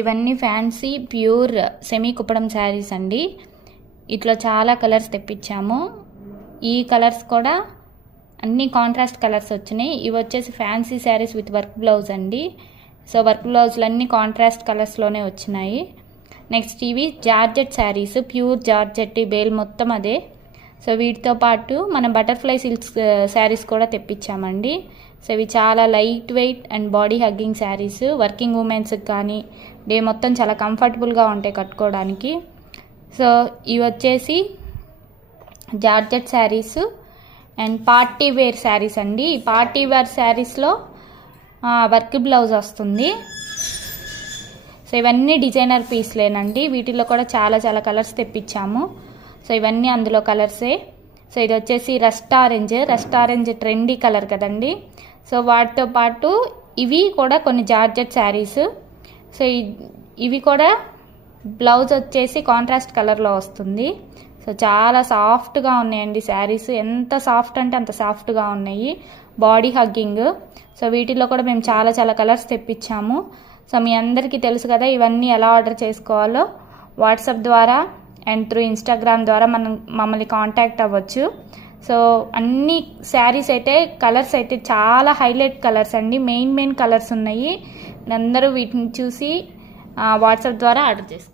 ఇవన్నీ fancy pure semi Kuppadam saris అండి. ఇట్లా చాలా కలర్స్ తెప్పించాము. ఈ కలర్స్ కూడా అన్ని కాంట్రాస్ట్ కలర్స్ వచ్చినాయి. ఇవి వచ్చేసి fancy saris with work blouse అండి. సో వర్క్ బ్లౌజ్లు అన్నీ కాంట్రాస్ట్ కలర్స్లోనే వచ్చినాయి. నెక్స్ట్ ఇవి georgette saris, pure georgette, bale మొత్తం అదే. సో వీటితో పాటు మనం బటర్ఫ్లై సిల్క్స్ శారీస్ కూడా తెప్పించామండి. సో ఇవి చాలా light weight and body hugging sarees. Working ఉమెన్స్కి కానీ డే మొత్తం చాలా కంఫర్టబుల్గా ఉంటాయి కట్టుకోవడానికి. సో ఇవి వచ్చేసి georgette saris and party wear saris అండి. ఈ పార్టీ వేర్ శారీస్లో వర్క్ బ్లౌజ్ వస్తుంది. సో ఇవన్నీ డిజైనర్ పీస్లేనండి. వీటిలో కూడా చాలా చాలా కలర్స్ తెప్పించాము. సో ఇవన్నీ అందులో కలర్సే. సో ఇది వచ్చేసి రస్ట్ ఆరెంజ్ ట్రెండీ కలర్ కదండి. సో వాటితో పాటు ఇవి కూడా కొన్ని జార్జెట్ శారీస్. సో ఇవి కూడా బ్లౌజ్ వచ్చేసి కాంట్రాస్ట్ కలర్లో వస్తుంది. సో చాలా సాఫ్ట్గా ఉన్నాయండి శారీస్. ఎంత సాఫ్ట్ అంటే అంత సాఫ్ట్గా ఉన్నాయి, బాడీ హగ్గింగ్. సో వీటిలో కూడా మేము చాలా చాలా కలర్స్ తెప్పించాము. సో మీ అందరికీ తెలుసు కదా ఇవన్నీ ఎలా ఆర్డర్ చేసుకోవాలో. వాట్సాప్ ద్వారా అండ్ త్రూ ఇన్స్టాగ్రామ్ ద్వారా మమ్మల్ని కాంటాక్ట్ అవ్వచ్చు. సో అన్ని శారీస్ అయితే కలర్స్ అయితే చాలా హైలైట్ కలర్స్ అండి. మెయిన్ కలర్స్ ఉన్నాయి. అందరూ వీటిని చూసి వాట్సాప్ ద్వారా ఆర్డర్ చేసుకోండి.